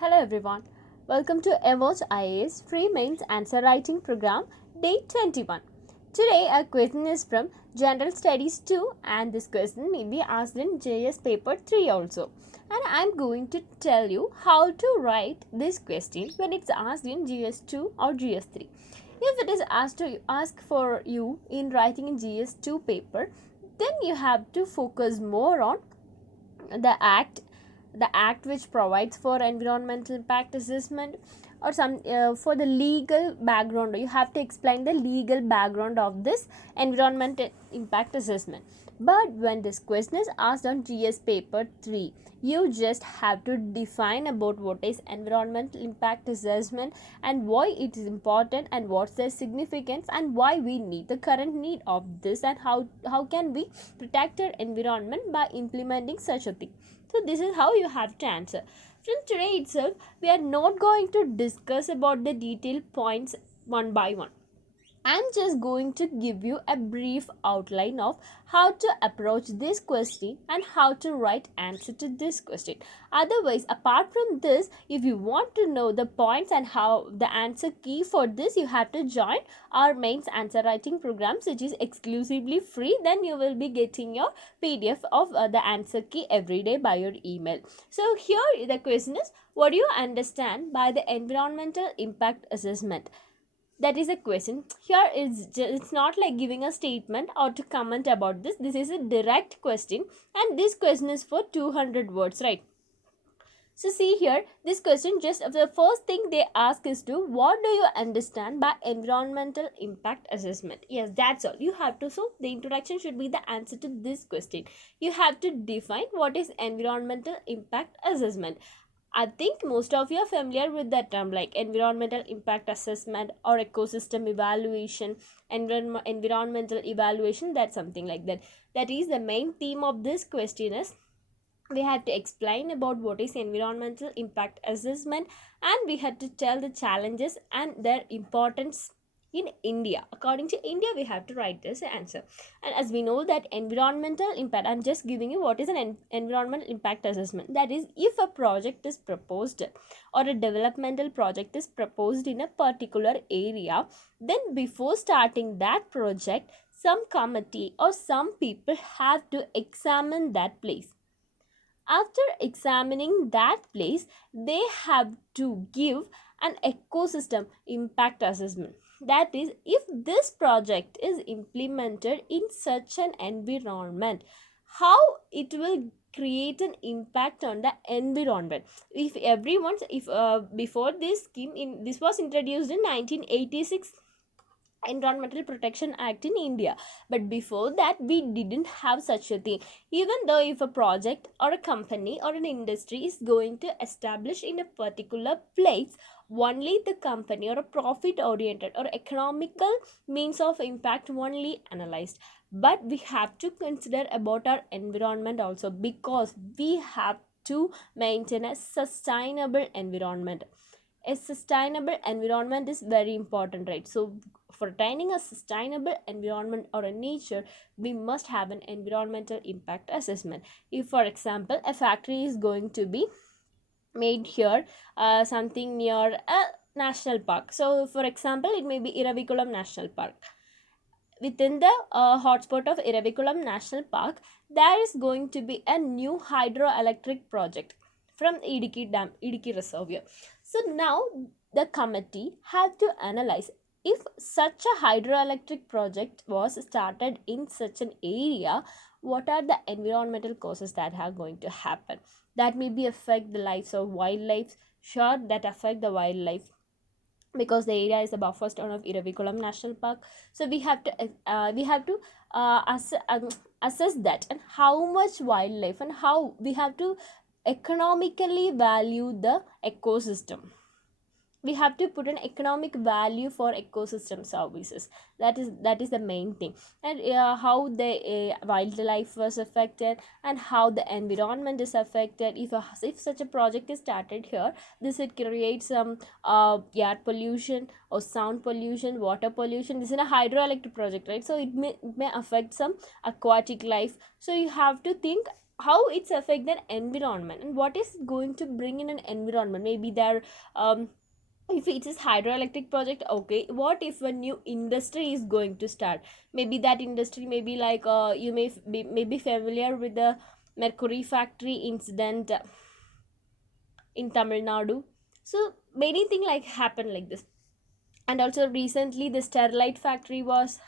Hello everyone. Welcome to Emerge IAS Free Mains Answer Writing Program Day 21. Today our question is from General Studies 2 and this question may be asked in JS paper 3 also. And I am going to tell you how to write this question when it's asked in GS2 or GS3. If it is asked for you in writing in GS2 paper, then you have to focus more on the act which provides for environmental impact assessment or some for the legal background. You have to explain the legal background of this environmental impact assessment. But when this question is asked on GS paper 3, you just have to define about what is environmental impact assessment and why it is important and what's their significance and why we need the current need of this and how can we protect our environment by implementing such a thing. So this is how you have to answer. From today itself, we are not going to discuss about the detailed points one by one. I'm just going to give you a brief outline of how to approach this question and how to write answer to this question. Otherwise, apart from this, if you want to know the points and how the answer key for this, you have to join our mains answer writing programs, which is exclusively free. Then you will be getting your PDF of the answer key every day by your email. So here the question is, what do you understand by the environmental impact assessment? That is a question. Here it's not like giving a statement or to comment about this is a direct question, and this question is for 200 words, right? So see here, this question, just the first thing they ask is to what do you understand by environmental impact assessment? Yes, that's all you have to. So the introduction should be the answer to this question. You have to define what is environmental impact assessment. I think most of you are familiar with that term, like environmental impact assessment or ecosystem evaluation, environmental evaluation, that's something like that. That is the main theme of this question is we had to explain about what is environmental impact assessment, and we had to tell the challenges and their importance in India. According to India, we have to write this answer. And as we know that environmental impact, I'm just giving you what is an environmental impact assessment. That is, if a project is proposed or a developmental project is proposed in a particular area, then before starting that project, some committee or some people have to examine that place. After examining that place, they have to give an ecosystem impact assessment. That is, if this project is implemented in such an environment, how it will create an impact on the environment. If everyone, if before this scheme this was introduced in 1986 Environmental Protection Act in India, but before that we didn't have such a thing. Even though if a project or a company or an industry is going to establish in a particular place, only the company or a profit oriented or economical means of impact only analyzed. But we have to consider about our environment also, because we have to maintain a sustainable environment. A sustainable environment is very important, right? So for attaining a sustainable environment or a nature, we must have an environmental impact assessment. If for example a factory is going to be made here, something near a national park, so for example it may be Iravikulam National Park. Within the hotspot of Iravikulam National Park, there is going to be a new hydroelectric project from Idiki Dam, Idiki Reservoir. So now the committee had to analyze, if such a hydroelectric project was started in such an area, what are the environmental causes that are going to happen? That may be affect the lives of wildlife. Sure, that affect the wildlife because the area is the buffer zone of Iravikulam National Park. So we have to assess that and how much wildlife and how we have to economically value the ecosystem. We have to put an economic value for ecosystem services. That is the main thing. And how the wildlife was affected and how the environment is affected. If such a project is started here, this would create some air pollution or sound pollution, water pollution. This is a hydroelectric project, right? So it may affect some aquatic life. So you have to think how it's affect the environment and what is going to bring in an environment. Maybe there if it is hydroelectric project, okay, what if a new industry is going to start? Maybe that industry may be like you may be familiar with the mercury factory incident in Tamil Nadu. So many things like happen like this. And also recently the Sterlite factory was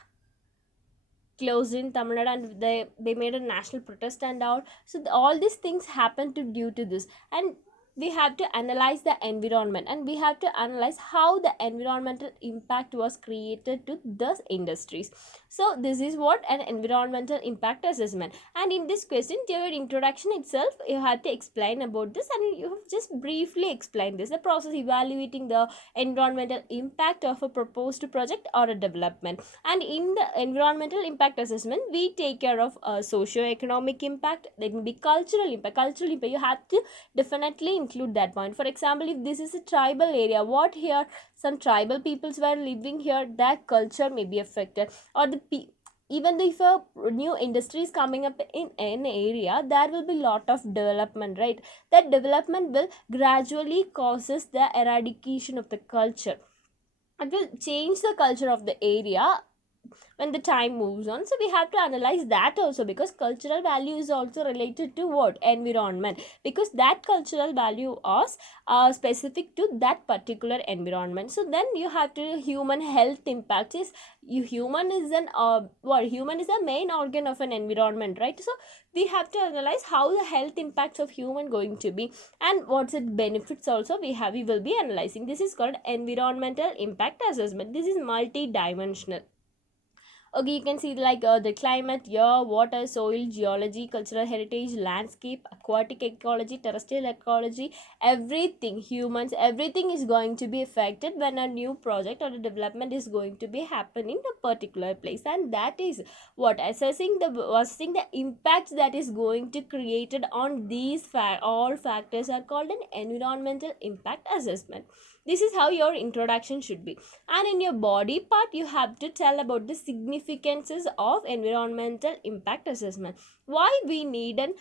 closed in Tamil Nadu, and they made a national protest and all. So all these things happened to due to this. And we have to analyze the environment, and we have to analyze how the environmental impact was created to those industries. So this is what an environmental impact assessment. And in this question, to your introduction itself, you have to explain about this, and you have just briefly explained this, the process evaluating the environmental impact of a proposed project or a development. And in the environmental impact assessment, we take care of socio-economic impact. There may be cultural impact, you have to definitely include that point. For example, if this is a tribal area, what here some tribal peoples were living here, that culture may be affected. Or even though if a new industry is coming up in an area, there will be lot of development, right? That development will gradually causes the eradication of the culture. It will change the culture of the area when the time moves on. So we have to analyze that also, because cultural value is also related to what? Environment. Because that cultural value is specific to that particular environment. So then you have to human health impact is, human is an human is the main organ of an environment, right? So we have to analyze how the health impacts of human going to be, and what's its benefits also we will be analyzing. This is called environmental impact assessment. This is multi-dimensional. Okay, you can see like the climate, air, water, soil, geology, cultural heritage, landscape, aquatic ecology, terrestrial ecology, everything, humans, everything is going to be affected when a new project or a development is going to be happening in a particular place. And that is what assessing the impacts that is going to created on these all factors are called an environmental impact assessment. This is how your introduction should be. And in your body part, you have to tell about the significances of environmental impact assessment. Why we need an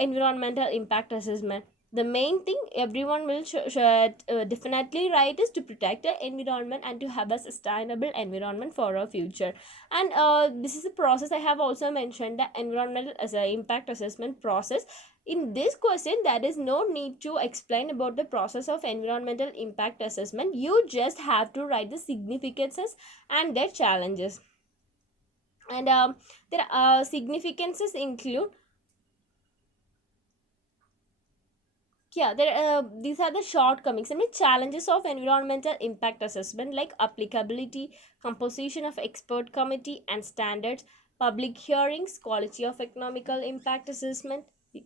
environmental impact assessment? The main thing everyone will definitely write is to protect the environment and to have a sustainable environment for our future. And this is a process I have also mentioned, the environmental as a impact assessment process. In this question, there is no need to explain about the process of environmental impact assessment. You just have to write the significances and their challenges. And their significances include, these are the shortcomings. I mean, challenges of environmental impact assessment, like applicability, composition of expert committee and standards, public hearings, quality of economical impact assessment,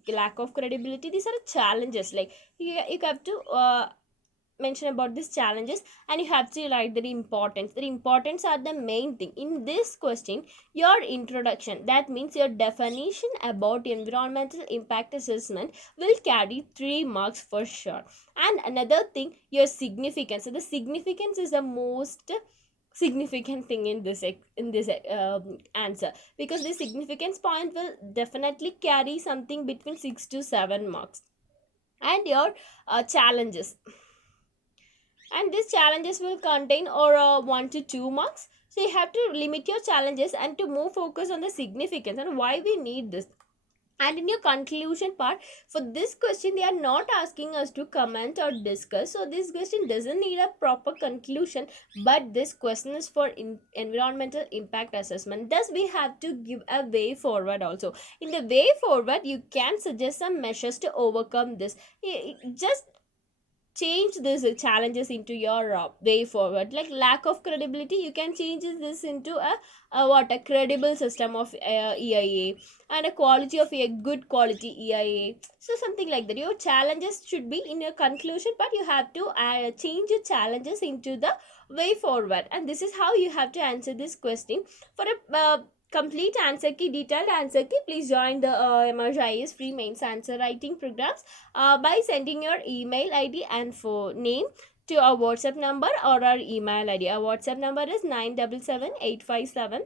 lack of credibility. These are challenges. Like you have to mention about these challenges, and you have to write the importance are the main thing in this question. Your introduction, that means your definition about environmental impact assessment, will carry 3 marks for sure. And another thing, your significance. So the significance is the most significant thing in this answer, because the significance point will definitely carry something between 6 to 7 marks. And your challenges, and these challenges will contain or 1 to 2 marks. So you have to limit your challenges and to move focus on the significance and why we need this. And in your conclusion part, for this question they are not asking us to comment or discuss, so this question doesn't need a proper conclusion. But this question is for environmental impact assessment, thus we have to give a way forward also. In the way forward, you can suggest some measures to overcome this. Just change these challenges into your way forward. Like lack of credibility, you can change this into a credible system of EIA, and a quality of a good quality EIA. So something like that. Your challenges should be in your conclusion, but you have to change your challenges into the way forward. And this is how you have to answer this question. For a complete answer key, detailed answer key, please join the Emerge free mains answer writing programs by sending your email ID and for name to our WhatsApp number or our email ID. Our WhatsApp number is 977 857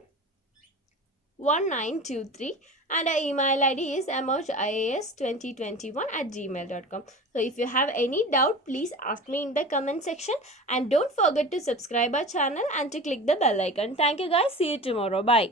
1923, and our email ID is emojIAS2021@gmail.com. So if you have any doubt, please ask me in the comment section, and don't forget to subscribe our channel and to click the bell icon. Thank you guys. See you tomorrow. Bye.